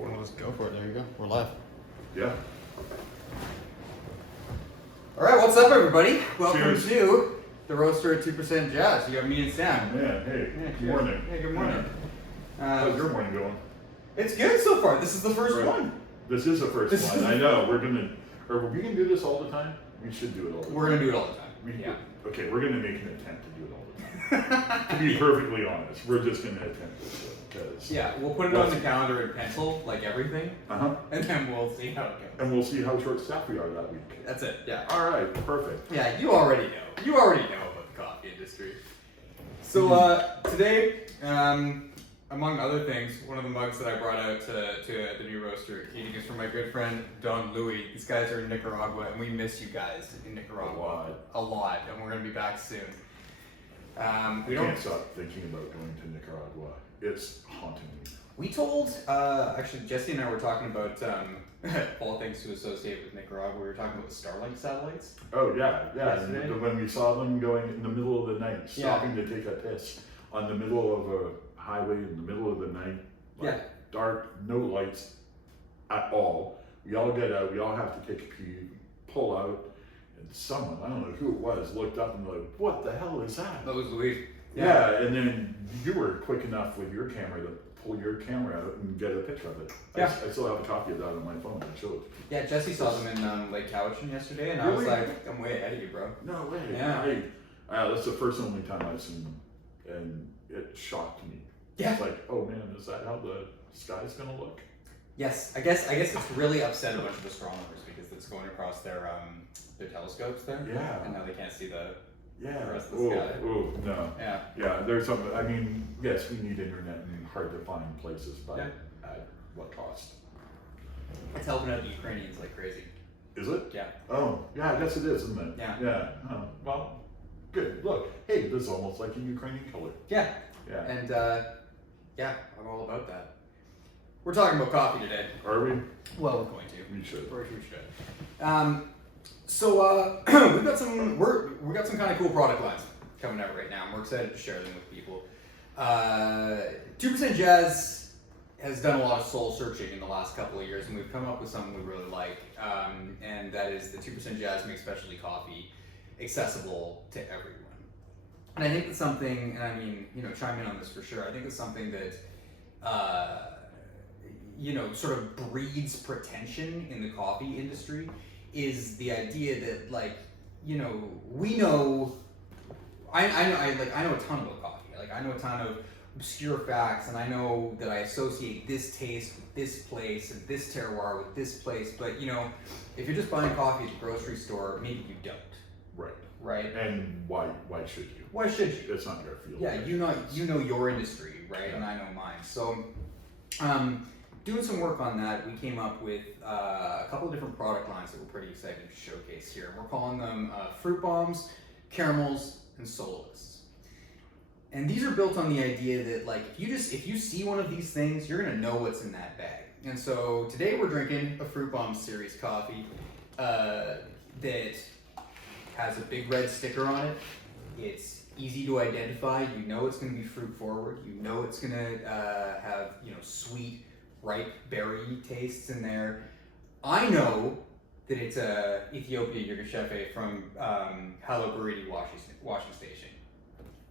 for it. Let's go for it. There you go. We're live. Yeah. All right, what's up, everybody? Welcome Cheers. to the Roaster at 2% Jazz. You got me and Sam. Yeah, hey, Yeah, good cheers. morning. Hey, good morning. How's your morning going? It's good so far. This is the first Right. one. This is the first This one. is- I know. We're we do this all the time? We should do it all the time. We're gonna do it all the time. We, Yeah. Okay, we're going to make an attempt to do it all the time. To be perfectly honest, we're just going to attempt this because. Yeah, we'll put it on the calendar in pencil, like everything, Uh-huh. and then we'll see how it goes. And we'll see how short-staffed we are that week. That's it. Yeah. All right, perfect. Yeah, you already know. You already know about the coffee industry. So today, among other things, one of the mugs that I brought out to the new roaster at Keating is from my good friend Don Louis. These guys are in Nicaragua, and we miss you guys in Nicaragua a lot, and we're gonna be back soon. We Can't don't. stop thinking about going to Nicaragua. It's haunting me. We told actually Jesse and I were talking about all things to associate with Nicaragua. We were talking about the Starlink satellites. Oh yeah. Yesterday? And when we saw them going in the middle of the night, stopping to take a piss on the middle of a highway in the middle of the night, like dark, no lights at all. We all get out. We all have to take a pee, pull out, and someone, I don't know who it was, looked up and like, "What the hell is that?" That was Louis. Yeah, and then you were quick enough with your camera to pull your camera out and get a picture of it. Yeah. I still have a copy of that on my phone. I showed it. Yeah, Jesse saw them in Lake Cowichan yesterday, and I was Really? like, I'm way ahead of you, bro. No way. Yeah. That's the first and only time I've seen them, and it shocked me. Yeah. It's like, oh man, is that how the sky's gonna look? Yes, I guess it's really upset a bunch of astronomers because it's going across their telescopes there. Yeah. And now they can't see the Yeah. rest of the sky. Oh, no. Yeah. Yeah, there's some, I mean, yes, we need internet in hard to find places, but Yeah. at what cost? It's helping out the Ukrainians like crazy. Is it? Yeah. Oh, yeah, I guess it is, isn't it? Yeah. Yeah. Oh, well, good. Look, hey, this is almost like a Ukrainian color. Yeah. Yeah. And yeah, I'm all about that. We're talking about coffee today. Are we? Well, we're going to. We should. We should. So we've got some kind of cool product lines coming out right now, and we're excited to share them with people. 2% Jazz has done a lot of soul searching in the last couple of years, and we've come up with something we really like, and that is the 2% Jazz makes specialty coffee accessible to everyone. And I think it's something, and I mean, chime in on this for sure. I think it's something that sort of breeds pretension in the coffee industry. Is the idea that we know, I know a ton about coffee. Like I know a ton of obscure facts, and I know that I associate this taste with this place and this terroir with this place. But if you're just buying coffee at the grocery store, maybe you don't. Right. Right. And why should you? Why should you? It's not your field. Yeah, you know your industry, right? Yeah. And I know mine. So, doing some work on that, we came up with a couple of different product lines that we're pretty excited to showcase here. We're calling them fruit bombs, caramels, and Soulless. And these are built on the idea that if you see one of these things, you're gonna know what's in that bag. And so today we're drinking a Fruit Bomb series coffee that has a big red sticker on it. It's easy to identify. You know it's going to be fruit forward. You know it's going to have sweet, ripe berry tastes in there. I know that it's a Ethiopia Yirgacheffe from Hello Buriti washing station.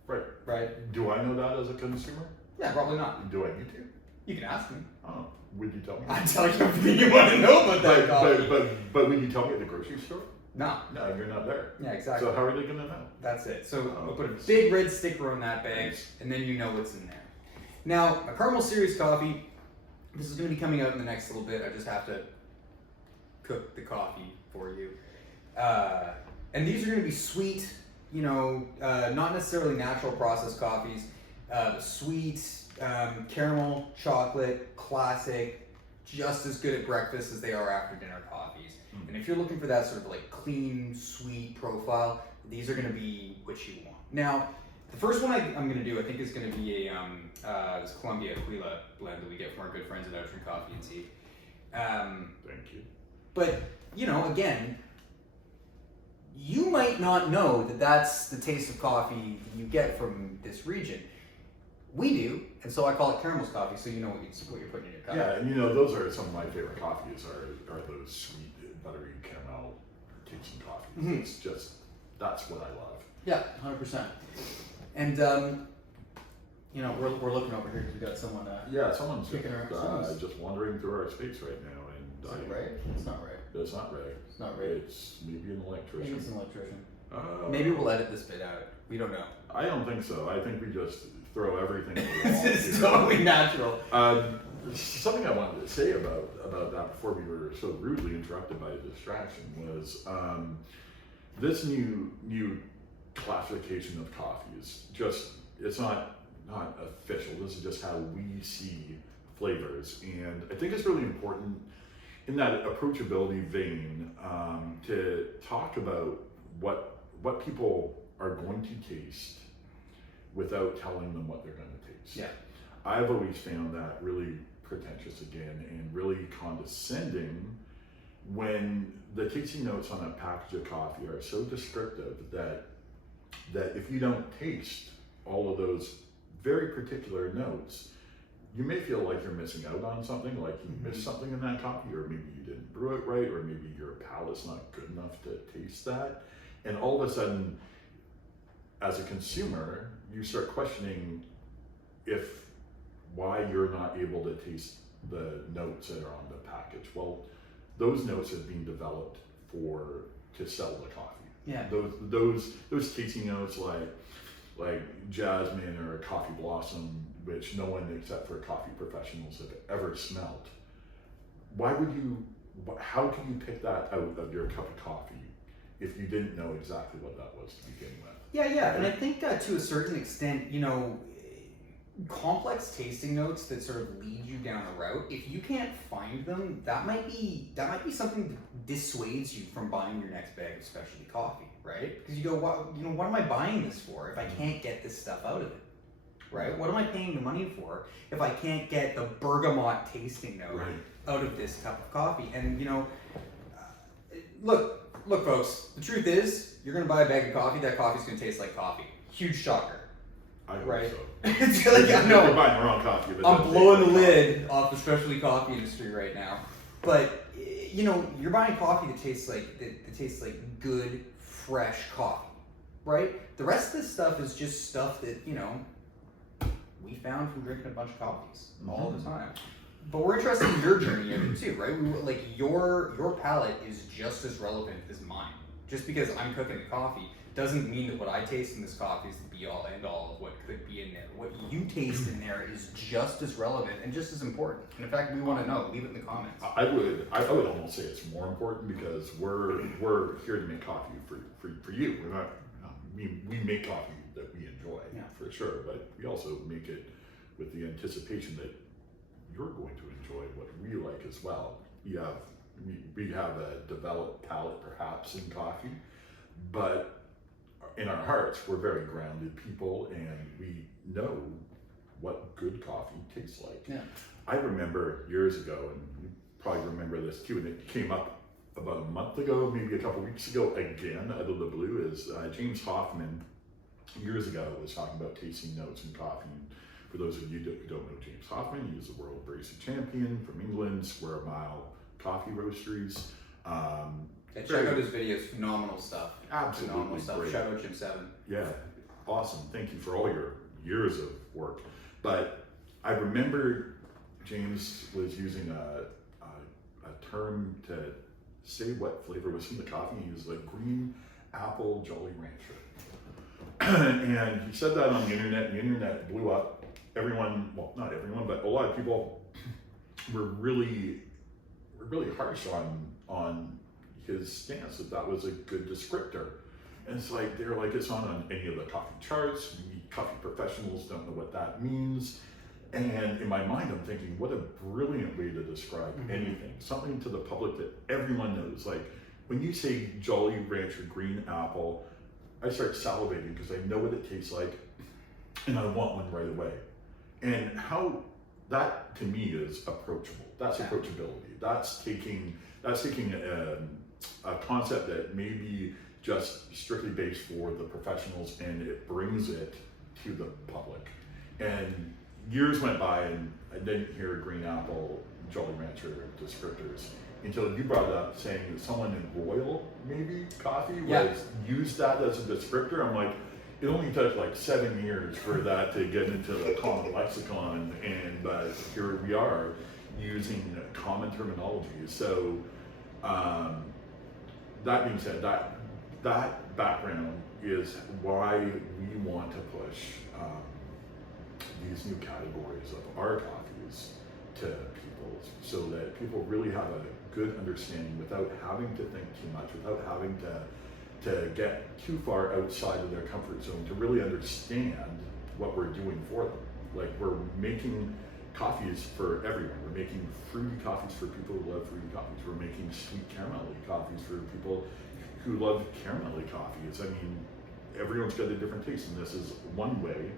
Right. Right? Do I know that as a consumer? Yeah, probably not. Do I need to? You can ask me. Oh, would you tell me? I tell you everything you want to know about that coffee. But would you tell me at the grocery store? No. No, you're not there. Yeah, exactly. So how are they gonna know? That's it. So we'll put a nice. big red sticker on that bag, and then you know what's in there. Now, a caramel series coffee, this is going to be coming out in the next little bit. I just have to cook the coffee for you. And these are going to be sweet, not necessarily natural processed coffees, sweet, caramel, chocolate, classic, just as good at breakfast as they are after dinner coffees. And if you're looking for that sort of clean, sweet profile, these are going to be what you want. Now, the first one I'm going to do, I think, is going to be this Columbia Aquila blend that we get from our good friends at Ocean Coffee and Tea. Thank you. But, again, you might not know that that's the taste of coffee that you get from this region. We do, and so I call it Caramel's coffee, so you know what you're putting in your cup. Yeah, and you know, those are some of my favorite coffees are those sweet, buttery caramel tasting coffees. Mm-hmm. It's just, that's what I love. Yeah, 100%. And, you know, we're looking over here because we got someone Yeah, someone's kicking around. just wandering through our space right now. Is it Ray? It's not Ray. It's not Ray. It's not Ray. It's maybe an electrician. Maybe it's an electrician. Maybe we'll edit this bit out. We don't know. I don't think so. I think we just throw everything at the wall. It's totally natural. Something I wanted to say about that before we were so rudely interrupted by a distraction was this new classification of coffee is just, it's not official. This is just how we see flavors, and I think it's really important in that approachability vein to talk about what people are going to taste without telling them what they're going to taste. Yeah. I've always found that really pretentious again and really condescending when the tasting notes on a package of coffee are so descriptive that if you don't taste all of those very particular notes, you may feel like you're missing out on something, like you missed something in that coffee, or maybe you didn't brew it right, or maybe your palate's not good enough to taste that. And all of a sudden, as a consumer, you start questioning why you're not able to taste the notes that are on the package. Well, those notes have been developed to sell the coffee. Yeah. Those tasting notes like jasmine or coffee blossom, which no one except for coffee professionals have ever smelled. How can you pick that out of your cup of coffee if you didn't know exactly what that was to begin with? Yeah, and I think to a certain extent, you know, complex tasting notes that sort of lead you down a route, if you can't find them, that might be something that dissuades you from buying your next bag of specialty coffee, right? Because you go, what am I buying this for if I can't get this stuff out of it, right? What am I paying the money for if I can't get the bergamot tasting note out of this cup of coffee? And you know, look, folks, the truth is, you're gonna buy a bag of coffee, that coffee's gonna taste like coffee. Huge shocker. I hope right? so. It's like, I know. You're buying the wrong coffee. But I'm blowing the lid off the specialty coffee industry right now. But you know, you're buying coffee that tastes like good, fresh coffee, right? The rest of this stuff is just stuff that, you know, we found from drinking a bunch of coffees all the time. But we're interested in your journey of it too, right? Like your palate is just as relevant as mine. Just because I'm cooking the coffee doesn't mean that what I taste in this coffee is the be all end all of what could be in there. What you taste in there is just as relevant and just as important. And in fact, we want to know. Leave it in the comments. I would almost say it's more important because we're here to make coffee for you. We're not. We make coffee that we enjoy, for sure, but we also make it with the anticipation that you're going to enjoy what we like as well. We have a developed palate perhaps in coffee, but in our hearts, we're very grounded people, and we know what good coffee tastes like. Yeah. I remember years ago, and you probably remember this too, and it came up about a month ago, maybe a couple weeks ago again, out of the blue, is James Hoffman years ago was talking about tasting notes in coffee. For those of you who don't know James Hoffman, he is a world barista champion from England, Square Mile Coffee Roasteries. Check out his videos, phenomenal stuff. Absolutely phenomenal stuff. great. Shout out Jim 7. Yeah, awesome. Thank you for all your years of work. But I remember James was using a term to say what flavor was in the coffee. He was like green apple Jolly Rancher. And he said that on the internet, and the internet blew up. Everyone, well, not everyone, but a lot of people were really harsh on his stance that was a good descriptor. And it's like, they're like, it's not on any of the coffee charts. Coffee professionals don't know what that means. And in my mind, I'm thinking, what a brilliant way to describe anything. Something to the public that everyone knows. Like, when you say Jolly Rancher green apple, I start salivating because I know what it tastes like, and I want one right away. And how that to me is approachable. That's approachability. That's taking a concept that may be just strictly based for the professionals, and it brings it to the public. And years went by and I didn't hear Green Apple, Jolly Rancher descriptors until you brought it up, saying that someone in Royal, maybe, coffee was used that as a descriptor. I'm like, it only took like 7 years for that to get into the common lexicon, and here we are using common terminology. So that being said, that background is why we want to push these new categories of our coffees to people, so that people really have a good understanding without having to think too much, without having to get too far outside of their comfort zone, to really understand what we're doing for them. Like, we're making coffees for everyone. We're making fruity coffees for people who love fruity coffees. We're making sweet caramelly coffees for people who love caramelly coffees. I mean, everyone's got a different taste, and this is one way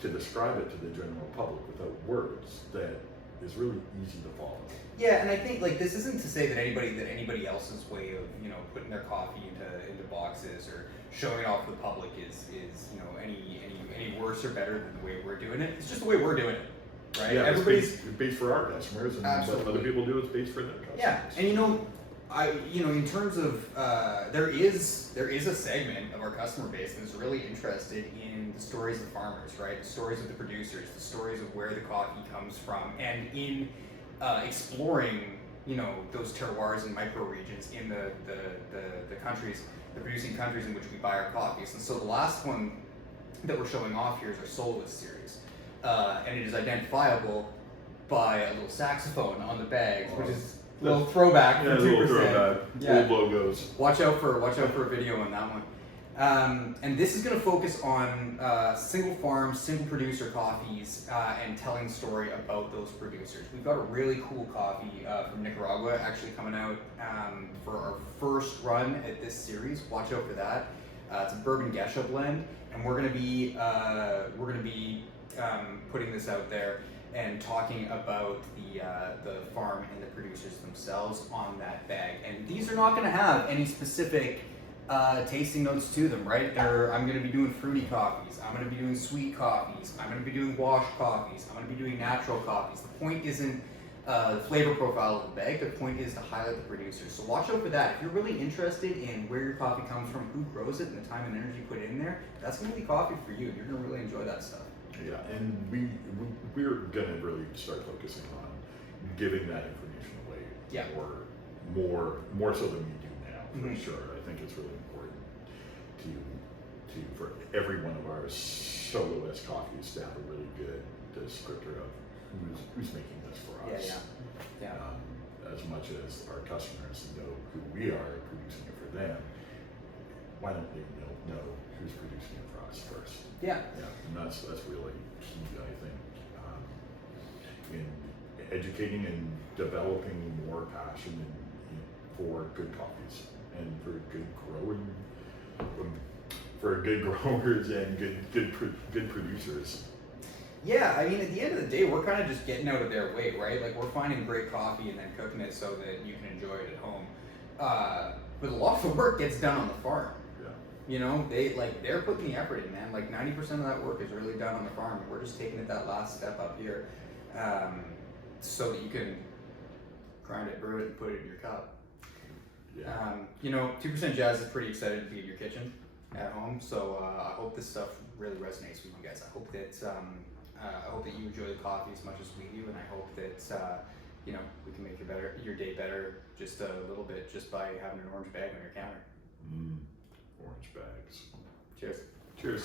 to describe it to the general public without words that is really easy to follow. Yeah, and I think like this isn't to say that anybody else's way of putting their coffee into boxes or showing it off to the public is any worse or better than the way we're doing it. It's just the way we're doing it, right? Yeah, Everybody's it's based for our customers, and absolutely. what other people do is based for their customers. Yeah, and in terms of there is a segment of our customer base that's really interested in the stories of the farmers, right? The stories of the producers, the stories of where the coffee comes from, and in exploring those terroirs and microregions in the countries, the producing countries in which we buy our coffees. And so the last one that we're showing off here is our Soulless series, and it is identifiable by a little saxophone on the bag, which is a little throwback from 2%. Little throwback, old logos. Watch out for a video on that one. And this is going to focus on single farm, single producer coffees, and telling the story about those producers. We've got a really cool coffee from Nicaragua actually coming out for our first run at this series. Watch out for that. It's a bourbon geisha blend, and we're going to be putting this out there and talking about the farm and the producers themselves on that bag. And these are not going to have any specific tasting notes to them, right? I'm going to be doing fruity coffees. I'm going to be doing sweet coffees. I'm going to be doing washed coffees. I'm going to be doing natural coffees. The point isn't the flavor profile of the bag. The point is to highlight the producers. So watch out for that. If you're really interested in where your coffee comes from, who grows it, and the time and energy put in there, that's going to be coffee for you. You're going to really enjoy that stuff. Yeah, and we're gonna really start focusing on giving that information away. Yeah. More so than we do now, for Mm-hmm. sure. I think it's really important to for every one of our Soulless coffees to have a really good descriptor of who's making this for us. Yeah. As much as our customers know who we are producing it for them, why don't they know who's producing it for us first? Yeah. Yeah, and that's really key, I think, in educating and developing more passion for good coffees and for good growers and good producers. Yeah, I mean, at the end of the day, we're kind of just getting out of their way, right? Like, we're finding great coffee and then cooking it so that you can enjoy it at home. But a lot of the work gets done on the farm. They're putting the effort in, man. Like 90% of that work is really done on the farm. We're just taking it that last step up here, so that you can grind it, brew it, and put it in your cup. Yeah. 2% Jazz is pretty excited to be in your kitchen at home. So I hope this stuff really resonates with you guys. I hope that you enjoy the coffee as much as we do, and I hope that we can make your day better just a little bit just by having an orange bag on your counter. Orange bags. Cheers. Cheers.